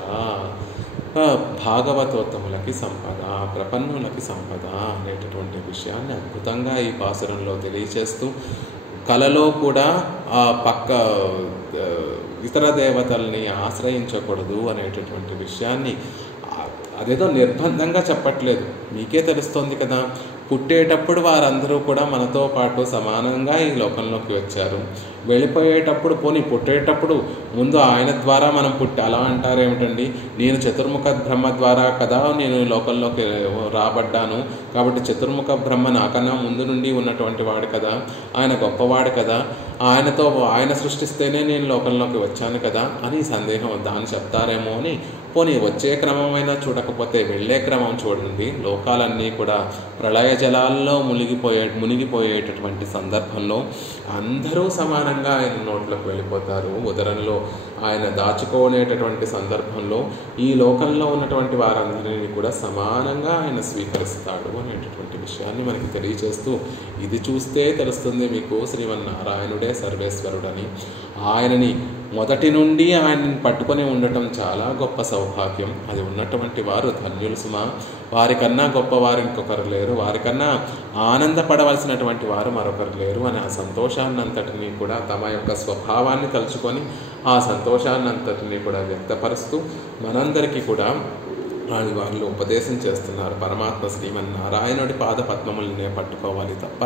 భాగవతోత్తములకి సంపద, ప్రపన్నులకి సంపద అనేటటువంటి విషయాన్ని అద్భుతంగా ఈ పాసురంలో తెలియచేస్తూ, కలలో కూడా ఆ పక్క ఇతర దేవతల్ని ఆశ్రయించకూడదు అనేటటువంటి విషయాన్ని అదేదో నిర్బంధంగా చెప్పట్లేదు, మీకే తెలుస్తోంది కదా. పుట్టేటప్పుడు వారందరూ కూడా మనతో పాటు సమానంగా ఈ లోకంలోకి వచ్చారు. వెళ్ళిపోయేటప్పుడు పుట్టేటప్పుడు ముందు ఆయన ద్వారా మనం అలా అంటారేమిటండి, నేను చతుర్ముఖ బ్రహ్మ ద్వారా కదా నేను లోకంలోకి రాబడ్డాను, కాబట్టి చతుర్ముఖ బ్రహ్మ నాకన్నా ముందు నుండి ఉన్నటువంటి వాడు కదా, ఆయన గొప్పవాడు కదా, ఆయన సృష్టిస్తేనే నేను లోకంలోకి వచ్చాను కదా అని సందేహం దాన్ని చెప్తారేమో అని. వచ్చే క్రమమైనా చూడకపోతే వెళ్ళే క్రమం చూడండి. లోకాలన్నీ కూడా ప్రళయ జలాల్లో మునిగిపోయేటటువంటి సందర్భంలో అందరూ సమానంగా ఆయన నోట్లోకి వెళ్ళిపోతారు. ఉదరంలో ఆయన దాచుకోనేటటువంటి సందర్భంలో ఈ లోకంలో ఉన్నటువంటి వారందరినీ కూడా సమానంగా ఆయన స్వీకరిస్తాడు అనేటటువంటి విషయాన్ని మనకి తెలియచేస్తూ, ఇది చూస్తే తెలుస్తుంది మీకు శ్రీమన్నారాయణుడే సర్వేశ్వరుడని. ఆయనని మొదటి నుండి ఆయనని పట్టుకొని ఉండటం చాలా గొప్ప సౌభాగ్యం. అది ఉన్నటువంటి వారు ధన్యులు సుమా. వారికన్నా గొప్పవారు ఇంకొకరు లేరు, వారికన్నా ఆనందపడవలసినటువంటి వారు మరొకరు లేరు అని ఆ సంతోషాన్నంతటినీ కూడా తమ యొక్క స్వభావాన్ని తలుచుకొని ఆ సంతోషాన్నంతటినీ కూడా వ్యక్తపరుస్తూ మనందరికీ కూడా వాళ్ళు ఉపదేశం చేస్తున్నారు. పరమాత్మ శ్రీమన్నారాయణుడి పాద పద్మములనే పట్టుకోవాలి తప్ప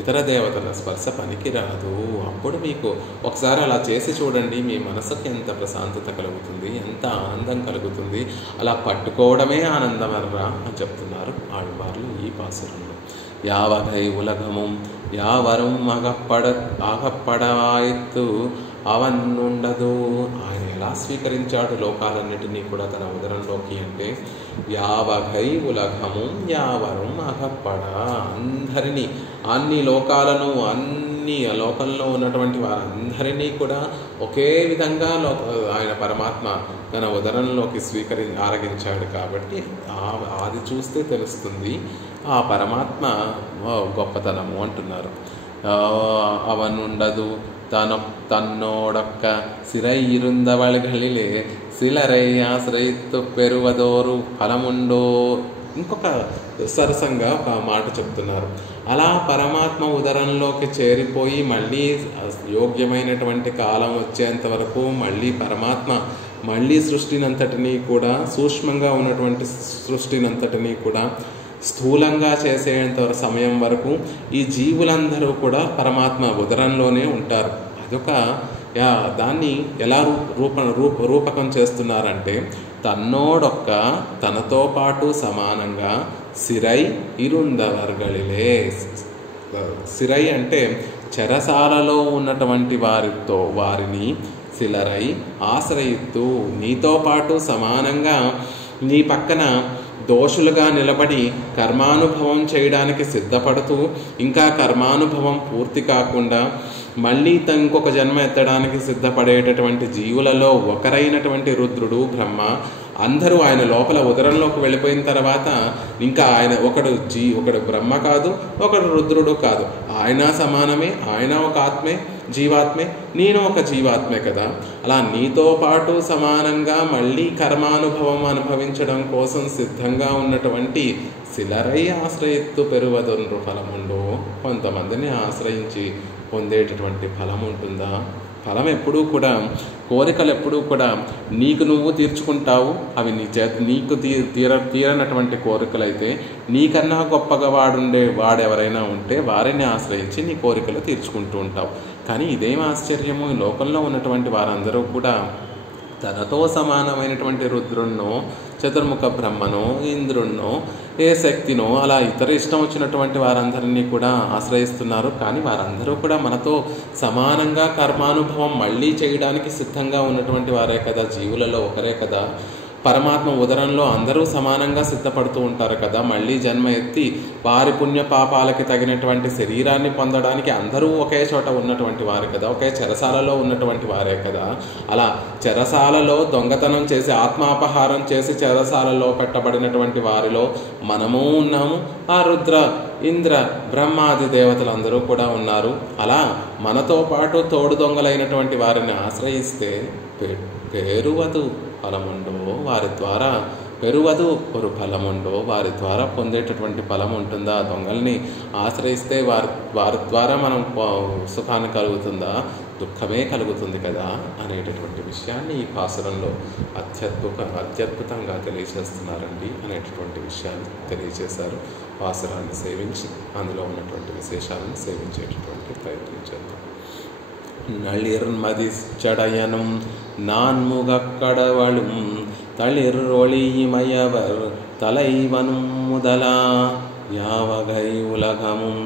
ఇతర దేవతల స్పర్శ పనికి రాదు. అప్పుడు మీకు ఒకసారి అలా చేసి చూడండి, మీ మనసుకి ఎంత ప్రశాంతత కలుగుతుంది, ఎంత ఆనందం కలుగుతుంది. అలా పట్టుకోవడమే ఆనందమర్రా అని చెప్తున్నారు ఆళ్వార్లు ఈ పాసురంలో. యావగై ఉలగముం యావరం అగప్పడవాయిత్తు అవన్నుండదు. ఆయన ఎలా స్వీకరించాడు లోకాలన్నిటినీ కూడా తన ఉదరంలోకి అంటే యావగై ఉలగము యావరం అగప్పడ, అందరినీ, అన్ని లోకాలను, అన్ని అన్ని లోకంలో ఉన్నటువంటి వారందరినీ కూడా ఒకే విధంగా ఆయన పరమాత్మ తన ఉదరంలోకి ఆరగించాడు. కాబట్టి అది చూస్తే తెలుస్తుంది ఆ పరమాత్మ గొప్పతనము అంటున్నారు. అవనుండదు తన్నోడొక్క సిరై ఇరుందవళిలే సిలరై ఆశ్రయిత్తు పెరువదోరు ఫలముండో. ఇంకొక సరసంగా ఒక మాట చెప్తున్నారు. అలా పరమాత్మ ఉదరంలోకి చేరిపోయి మళ్ళీ యోగ్యమైనటువంటి కాలం వచ్చేంత వరకు మళ్ళీ పరమాత్మ మళ్ళీ సృష్టినంతటినీ కూడా, సూక్ష్మంగా ఉన్నటువంటి సృష్టినంతటినీ కూడా స్థూలంగా చేసేంత సమయం వరకు ఈ జీవులందరూ కూడా పరమాత్మ ఉదరంలోనే ఉంటారు. అదొక దాన్ని ఎలా రూపకం చేస్తున్నారంటే, తన్నోడొక్క తనతో పాటు సమానంగా సిరై ఇరుందవర్గళిలే. సిరై అంటే చెరసాలలో ఉన్నటువంటి వారిని సిలరై ఆశ్రయిత్తు, నీతో పాటు సమానంగా నీ పక్కన దోషులుగా నిలబడి కర్మానుభవం చేయడానికి సిద్ధపడుతూ, ఇంకా కర్మానుభవం పూర్తి కాకుండా మళ్ళీ ఇంకొక జన్మ ఎత్తడానికి సిద్ధపడేటటువంటి జీవులలో ఒకరైనటువంటి రుద్రుడు, బ్రహ్మ అందరూ ఆయన లోపల ఉదరంలోకి వెళ్ళిపోయిన తర్వాత ఇంకా ఆయన ఒకడు బ్రహ్మ కాదు, ఒకడు రుద్రుడు కాదు, ఆయన సమానమే, ఆయన ఒక ఆత్మే, జీవాత్మే, నేను ఒక జీవాత్మే కదా. అలా నీతో పాటు సమానంగా మళ్ళీ కర్మానుభవం అనుభవించడం కోసం సిద్ధంగా ఉన్నటువంటి సిలరై ఆశ్రయిత్తు పెరువదొండ్రు ఫలముండో. కొంతమందిని ఆశ్రయించి పొందేటటువంటి ఫలం ఉంటుందా? ఫలం ఎప్పుడూ కూడా, కోరికలు ఎప్పుడూ కూడా నీకు నువ్వు తీర్చుకుంటావు. అవి నీకు తీరనటువంటి కోరికలైతే నీకన్నా గొప్పగా వాడెవరైనా ఉంటే వారిని ఆశ్రయించి నీ కోరికలు తీర్చుకుంటూ ఉంటావు. కానీ ఇదేం ఆశ్చర్యము, లోకంలో ఉన్నటువంటి వారందరూ కూడా తనతో సమానమైనటువంటి రుద్రుణ్ణో, చతుర్ముఖ బ్రహ్మనో, ఇంద్రుణ్ణో, ఏ శక్తినో అలా ఇతర ఇష్టం వచ్చినటువంటి వారందరినీ కూడా ఆశ్రయిస్తున్నారు. కానీ వారందరూ కూడా మనతో సమానంగా కర్మానుభవం మళ్ళీ చేయడానికి సిద్ధంగా ఉన్నటువంటి వారే కదా, జీవులలో ఒకరే కదా. పరమాత్మ ఉదరంలో అందరూ సమానంగా సిద్ధపడుతూ ఉంటారు కదా. మళ్ళీ జన్మ ఎత్తి వారి పుణ్య పాపాలకి తగినటువంటి శరీరాన్ని పొందడానికి అందరూ ఒకే చోట ఉన్నటువంటి వారు కదా, ఒకే చెరసాలలో ఉన్నటువంటి వారే కదా. అలా చెరసాలలో దొంగతనం చేసి ఆత్మాపహారం చేసి చెరసాలలో పెట్టబడినటువంటి వారిలో మనము ఉన్నాము. ఆ రుద్ర, ఇంద్ర, బ్రహ్మాది దేవతలందరూ కూడా ఉన్నారు. అలా మనతో పాటు తోడు దొంగలైనటువంటి వారిని ఆశ్రయిస్తే పేరువదు ఫలముండో, వారి ద్వారా పెరువదు ఒక ఫలముండో, వారి ద్వారా పొందేటటువంటి ఫలం ఉంటుందా? దొంగల్ని ఆశ్రయిస్తే వారి ద్వారా మనం సుఖాన్ని కలుగుతుందా? దుఃఖమే కలుగుతుంది కదా అనేటటువంటి విషయాన్ని ఈ పాసురంలో అత్యద్భుతంగా తెలియజేస్తున్నారండి అనేటటువంటి విషయాన్ని తెలియజేశారు. పాసురాన్ని సేవించి అందులో ఉన్నటువంటి విశేషాలను సేవించేటటువంటి ప్రయత్నం చేద్దాం. நளிர்மதிச்சடையனும் நான்முகக்கடவளும் தளிர் ஒளிமயவர் தலைவனும் முதலா யாவகை உலகமும்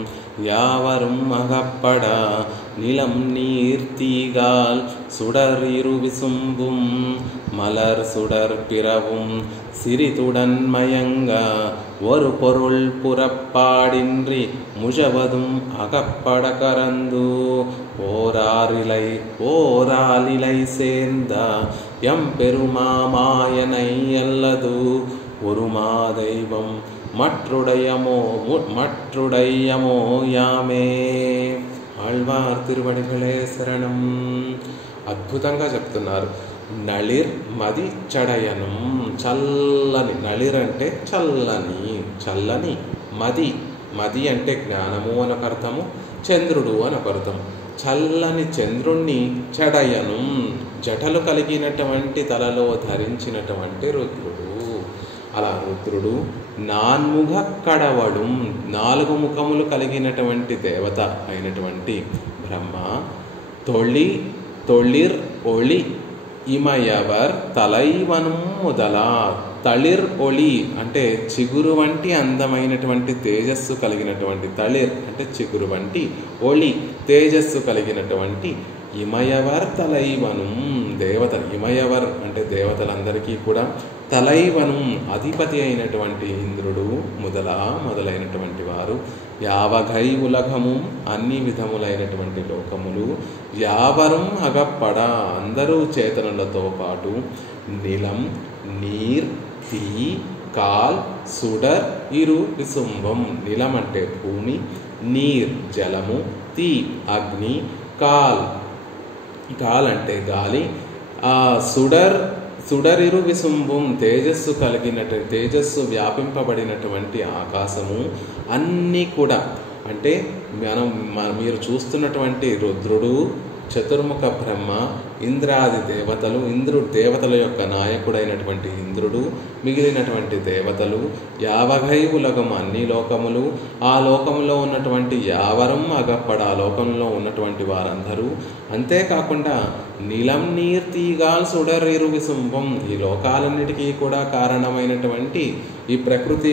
யாவரும் அகப்பட நிலம் நீர் தீகால் சுடர் இரு விசும்பும் மலர் சுடர் பிறவும் சிறிதுடன் மயங்க ஒரு பொருள் புறப்பாடின்றி முழவதும் அகப்பட கரந்து ஓராலிலை சேர்ந்த எம் பெருமாமாயனை அல்லது ஒருமா தெய்வம் మట్రుడయ్యమో యామే. ఆళ్వార్ తిరువడిగలే శరణం. అద్భుతంగా చెప్తున్నారు. నళిర్ మది చడయనం, చల్లని. నళిర్ అంటే చల్లని, చల్లని. మది అంటే జ్ఞానము అనొక అర్థము, చంద్రుడు అనొక అర్థము. చల్లని చంద్రుణ్ణి చడయనం, జటలు కలిగినటువంటి తలలో ధరించినటువంటి రుద్రుడు. అలా రుద్రుడు నాన్ముఖ కడవడు, 4 ముఖములు కలిగినటువంటి దేవత అయినటువంటి బ్రహ్మ. తొళిర్ ఒళి ఇమయవర్ తలైవను మొదలా. తళిర్ ఒళి అంటే చిగురు వంటి అందమైనటువంటి తేజస్సు కలిగినటువంటి, తళిర్ అంటే చిగురు వంటి, ఒళి తేజస్సు కలిగినటువంటి ఇమయవర్ తలైవను దేవత. ఇమయవర్ అంటే దేవతలందరికీ కూడా తలైవనం అధిపతి అయినటువంటి ఇంద్రుడు మొదలైనటువంటి వారు, యావగై ఉలగము అన్ని విధములైనటువంటి లోకములు, యావరం అగప్పడ అందరూ చేతనులతో పాటు, నిలం నీర్ తీ కాల్ సుడర్ ఇరు విశుంభం. నిలం అంటే భూమి, నీర్ జలము, తీ అగ్ని, కాల్ అంటే గాలి, సుడరిరు విశుంభం తేజస్సు వ్యాపింపబడినటువంటి ఆకాశము అన్నీ కూడా. అంటే మీరు చూస్తున్నటువంటి రుద్రుడు, చతుర్ముఖ బ్రహ్మ, ఇంద్రాది దేవతలు, దేవతల యొక్క నాయకుడైనటువంటి ఇంద్రుడు, మిగిలినటువంటి దేవతలు, యావగై ఉలగం అన్ని లోకములు, ఆ లోకములో ఉన్నటువంటి యావరం అగప్పడ ఆ లోకంలో ఉన్నటువంటి వారందరూ, అంతేకాకుండా నిలం నీర్ తీగాల్ సుడరిరు విశుంభం ఈ లోకాలన్నిటికీ కూడా కారణమైనటువంటి ఈ ప్రకృతి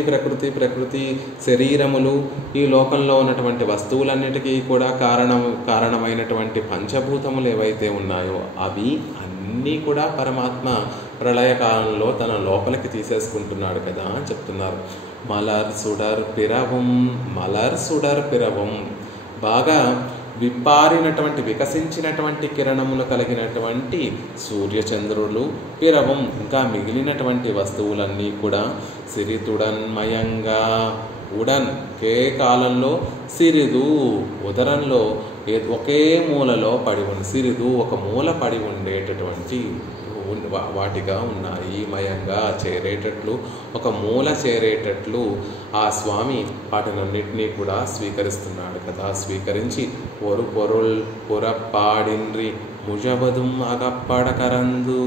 శరీరములు, ఈ లోకంలో ఉన్నటువంటి వస్తువులన్నిటికీ కూడా కారణమైనటువంటి పంచభూతములు ఏవైతే ఉన్నాయో అవి అన్నీ కూడా పరమాత్మ ప్రళయకాలంలో తన లోపలికి తీసేసుకుంటున్నాడు కదా అని చెప్తున్నారు. మలర్ సుడర్ పిరవం బాగా విప్పారినటువంటి వికసించినటువంటి కిరణములు కలిగినటువంటి సూర్యచంద్రులు, పిరవం ఇంకా మిగిలినటువంటి వస్తువులన్నీ కూడా సిరితుడన్మయంగా ఉడన్ ఒకే కాలంలో, సిరిదు ఉదరంలో ఒకే మూలలో పడి సిరిదు ఒక మూల పడి ఉండేటటువంటి వాటిగా ఉన్నాయి. మయంగా చేరేటట్లు, ఒక మూల చేరేటట్లు ఆ స్వామి వాటినన్నిటినీ కూడా స్వీకరిస్తున్నాడు కదా. స్వీకరించి ஒரு பொருள் புறப்பாடின்றி முழவதும் அகப்படகரந்து.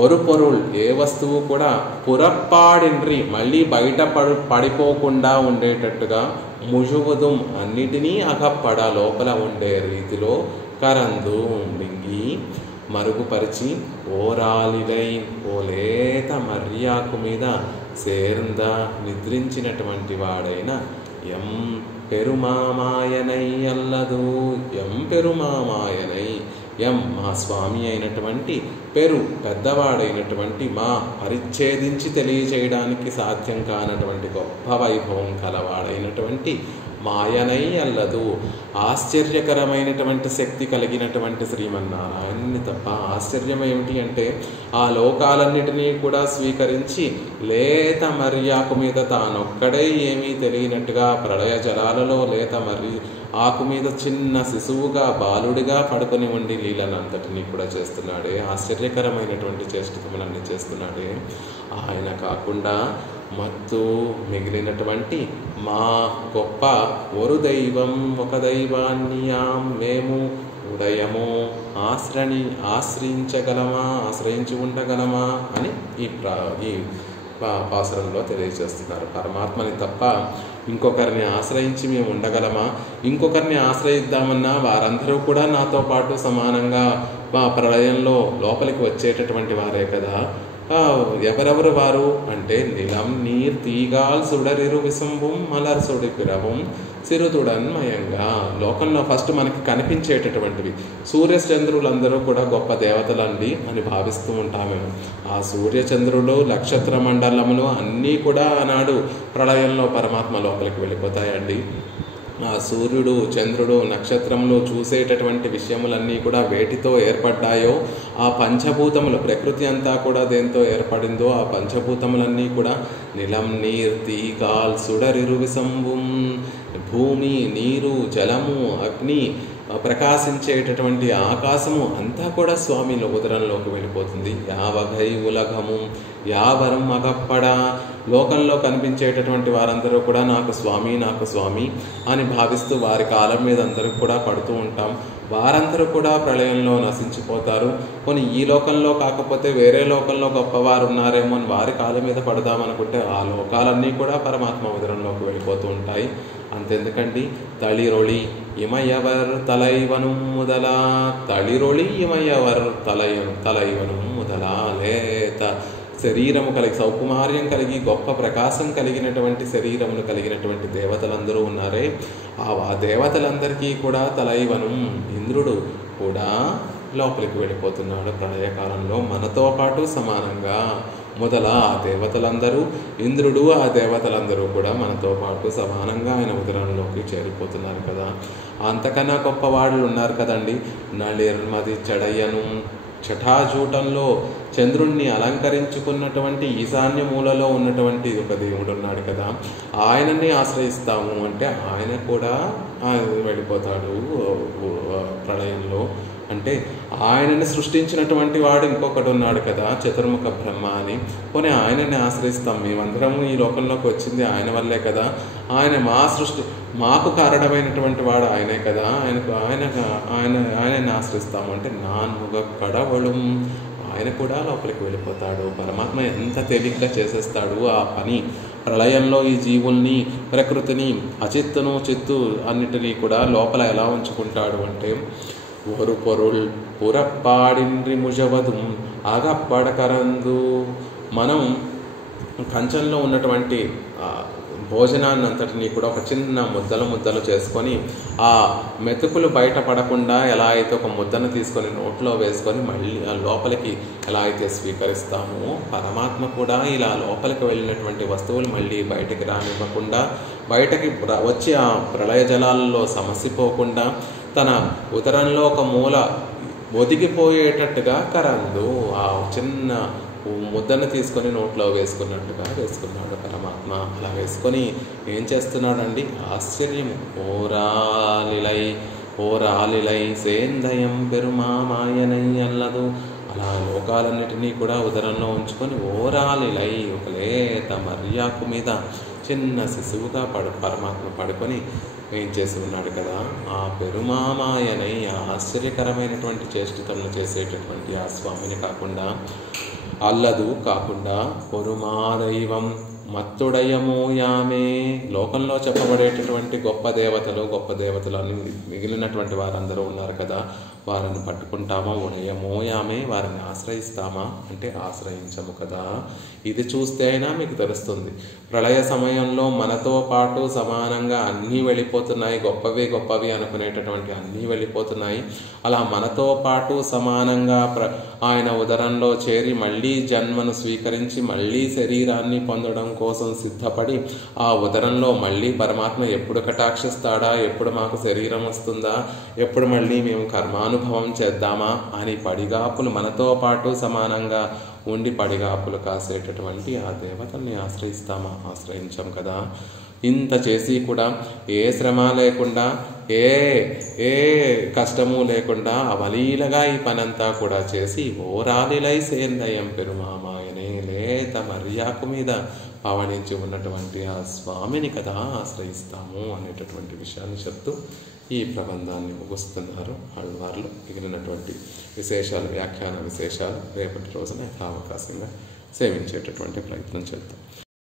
ஒரு పొరుల్ ఏ వస్తువు కూడా పురప్పాడిండ్రి మళ్ళీ బయట పడిపోకుండా ఉండేటట్టుగా, ముజువదుం అన్నిటినీ అగప్పడ లోపల ఉండే రీతిలో, కరందు మింగి మరుగుపరిచి, ఓరాలిడై ఓ లేత మర్యాకు మీద సేర్ంద నిద్రించినటువంటి వాడైన ఎం పెరుమామాయనై అల్లదు. ఎం పెరుమామాయనై ఎం మా స్వామి అయినటువంటి, పెరు పెద్దవాడైనటువంటి, మా పరిచ్ఛేదించి తెలియచేయడానికి సాధ్యం కానటువంటి గొప్ప వైభవం కలవాడైనటువంటి, మాయనై అల్లదు ఆశ్చర్యకరమైనటువంటి శక్తి కలిగినటువంటి శ్రీమన్నారాయణుని తప్ప ఆశ్చర్యం ఏమిటి అంటే, ఆ లోకాలన్నిటినీ కూడా స్వీకరించి లేత మర్యాకు మీద తానొక్కడే ఏమీ తెలియనట్టుగా ప్రళయ జలాలలో లేత ఆకు మీద చిన్న శిశువుగా బాలుడిగా పడుకొని ఉండి లీలనంతటినీ కూడా చేస్తున్నాడే, ఆశ్చర్యకరమైనటువంటి చేష్టములన్నీ చేస్తున్నాడే. ఆయన కాకుండా మత్తు మిగిలినటువంటి మా గొప్ప ఒక దైవాన్ని మేము ఉదయము ఆశ్రయించి ఉండగలమా అని ఈ పాసురంలో తెలియజేస్తున్నారు. పరమాత్మని తప్ప ఇంకొకరిని ఆశ్రయించి మేము ఉండగలమా? ఇంకొకరిని ఆశ్రయిద్దామన్నా వారందరూ కూడా నాతో పాటు సమానంగా ప్రళయంలో లోపలికి వచ్చేటటువంటి వారే కదా. ఎవరెవరు వారు అంటే, నిలం నీర్ తీగాల్ సుడరిరు విశంభం మలర్ సుడి పిరవం సిరుతుడన్మయంగా. లోకంలో ఫస్ట్ మనకి కనిపించేటటువంటివి సూర్యచంద్రులందరూ కూడా గొప్ప దేవతలండి అని భావిస్తూ ఉంటామేమో. ఆ సూర్యచంద్రులు, నక్షత్ర మండలములు అన్నీ కూడా ఆనాడు ప్రళయంలో పరమాత్మ లోపలికి వెళ్ళిపోతాయండి. ఆ సూర్యుడు, చంద్రుడు, నక్షత్రములు చూసేటటువంటి విషయములన్నీ కూడా వేటితో ఏర్పడ్డాయో, ఆ పంచభూతములు ప్రకృతి అంతా కూడా దేంతో ఏర్పడిందో ఆ పంచభూతములన్నీ కూడా నిలం నీర్ తీగాల్ సుడరిరు విశంభుం, భూమి, నీరు, జలము, అగ్ని, ప్రకాశించేటటువంటి ఆకాశము అంతా కూడా స్వామి ఉదరంలోకి వెళ్ళిపోతుంది. యావగై ఉలగము యావరం అగప్పడ. లోకంలో కనిపించేటటువంటి వారందరూ కూడా నాకు స్వామి అని భావిస్తూ వారి కాలం మీద అందరూ కూడా పడుతూ ఉంటాం. వారందరూ కూడా ప్రళయంలో నశించిపోతారు. కొన్ని ఈ లోకంలో కాకపోతే వేరే లోకంలో గొప్పవారు ఉన్నారేమో అని వారి కాలం మీద పడదామనుకుంటే ఆ లోకాలన్నీ కూడా పరమాత్మ ఉదరంలోకి వెళ్ళిపోతూ ఉంటాయి. అంతెందుకండి, తళిరొళి ఇమయవర్ తలైవనం ముదలా. తళిరొళి ఇమయవర్ తలైవనం ముదలా. లేత శరీరము కలిగి, సౌకుమార్యం కలిగి, గొప్ప ప్రకాశం కలిగినటువంటి శరీరమును కలిగినటువంటి దేవతలందరూ ఉన్నారే, ఆ దేవతలందరికీ కూడా తలైవనం ఇంద్రుడు కూడా లోపలికి వెళ్ళిపోతున్నాడు ప్రళయకాలంలో మనతో పాటు సమానంగా. మొదల ఆ దేవతలందరూ, ఇంద్రుడు ఆ దేవతలందరూ కూడా మనతో పాటు సమానంగా ఆయన ఉదరంలోకి చేరిపోతున్నారు కదా. అంతకన్నా గొప్ప వాళ్ళు ఉన్నారు కదండి. నళిర్మది చెడయ్యను జటాజూటంలో చంద్రుణ్ణి అలంకరించుకున్నటువంటి ఈశాన్య మూలలో ఉన్నటువంటి ఒక దేవుడు ఉన్నాడు కదా. ఆయనని ఆశ్రయిస్తాము అంటే ఆయన కూడా వెళ్ళిపోతాడు ప్రళయంలో. అంటే ఆయనని సృష్టించినటువంటి వాడు ఇంకొకటి ఉన్నాడు కదా, చతుర్ముఖ బ్రహ్మ అని. పోనీ ఆయనని ఆశ్రయిస్తాం. మేమందరము ఈ లోకంలోకి వచ్చింది ఆయన వల్లే కదా. ఆయన మా సృష్టి, మాకు కారణమైనటువంటి వాడు ఆయనే కదా. ఆయనని ఆశ్రయిస్తాము అంటే నాన్ముగ కడవళం, ఆయన కూడా లోపలికి వెళ్ళిపోతాడు. పరమాత్మ ఎంత తేలిగ్గా చేసేస్తాడు ఆ పని. ప్రళయంలో ఈ జీవుల్ని, ప్రకృతిని, అచిత్తును చిత్తు అన్నిటినీ కూడా లోపల ఎలా ఉంచుకుంటాడు అంటే, ஒரு பொருள் புறப்பாడిன்றி ముజవదు అగప్పడకరందు. మనం కంచంలో ఉన్నటువంటి భోజనాన్ని అంతటినీ కూడా ఒక చిన్న ముద్దలు చేసుకొని ఆ మెతుకులు బయటపడకుండా ఎలా అయితే ఒక ముద్దను తీసుకొని నోట్లో వేసుకొని మళ్ళీ ఆ లోపలికి ఎలా అయితే స్వీకరిస్తామో, పరమాత్మ కూడా ఇలా లోపలికి వెళ్ళినటువంటి వస్తువులు మళ్ళీ బయటికి రానివ్వకుండా, బయటకి వచ్చి ఆ ప్రళయ జలాల్లో సమసిపోకుండా తన ఉదరంలో ఒక మూల ఒదిగిపోయేటట్టుగా కరందు ఆ చిన్న ముద్దను తీసుకొని నోట్లో వేసుకున్నట్టుగా వేసుకున్నాడు పరమాత్మ. అలా వేసుకొని ఏం చేస్తున్నాడండి? ఆశ్చర్యము. ఓరాలిలై సేందయం పెరుమామాయనై అల్లదు. అలా లోకాలన్నిటినీ కూడా ఉదరంలో ఉంచుకొని ఓరాలిలై ఒక లేత మర్యాకు మీద చిన్న శిశువుగా పరమాత్మ పడుకొని ఏం చేసి ఉన్నాడు కదా. ఆ పెరుమామాయనై ఆశ్చర్యకరమైనటువంటి చేష్టతలను చేసేటటువంటి ఆ స్వామిని కాకుండా, అల్లదు కాకుండా, పొరుమాదైవం మత్తుడయమోయామే, లోకంలో చెప్పబడేటటువంటి గొప్ప దేవతలు అని మిగిలినటువంటి వారందరూ ఉన్నారు కదా, వారిని పట్టుకుంటామా? ఉడయమోయామే, వారిని ఆశ్రయిస్తామా అంటే ఆశ్రయించము కదా. ఇది చూస్తే అయినా మీకు తెలుస్తుంది. ప్రళయ సమయంలో మనతో పాటు సమానంగా అన్నీ వెళ్ళిపోతున్నాయి. గొప్పవి అనుకునేటటువంటి అన్నీ వెళ్ళిపోతున్నాయి. అలా మనతో పాటు సమానంగా ఆయన ఉదరంలో చేరి మళ్ళీ జన్మను స్వీకరించి మళ్ళీ శరీరాన్ని పొందడం కోసం సిద్ధపడి, ఆ ఉదరంలో మళ్ళీ పరమాత్మ ఎప్పుడు కటాక్షిస్తాడా, ఎప్పుడు మాకు శరీరం వస్తుందా, ఎప్పుడు మళ్ళీ మేము కర్మానుభవం చేద్దామా అని పడిగాపులు మనతో పాటు సమానంగా ఉండి పడిగాపులు కాసేటటువంటి ఆ దేవతల్ని ఆశ్రయిస్తామా? ఆశ్రయించాం కదా. ఇంత చేసి కూడా ఏ శ్రమ లేకుండా, ఏ కష్టము లేకుండా అవలీలగా ఈ పనంతా కూడా చేసి ఓరాలిలై సేందయం పెరుమామాయనే, లేత మర్యాకు మీద పవనించి ఉన్నటువంటి ఆ స్వామిని కదా ఆశ్రయిస్తాము అనేటటువంటి విషయాన్ని చెప్తూ ఈ ప్రబంధాన్ని ముగుస్తున్నారు ఆళ్వార్లు. మిగిలినటువంటి విశేషాలు, వ్యాఖ్యాన విశేషాలు రేపటి రోజున యథావకాశంగా సేవించేటటువంటి ప్రయత్నం చేద్దాం.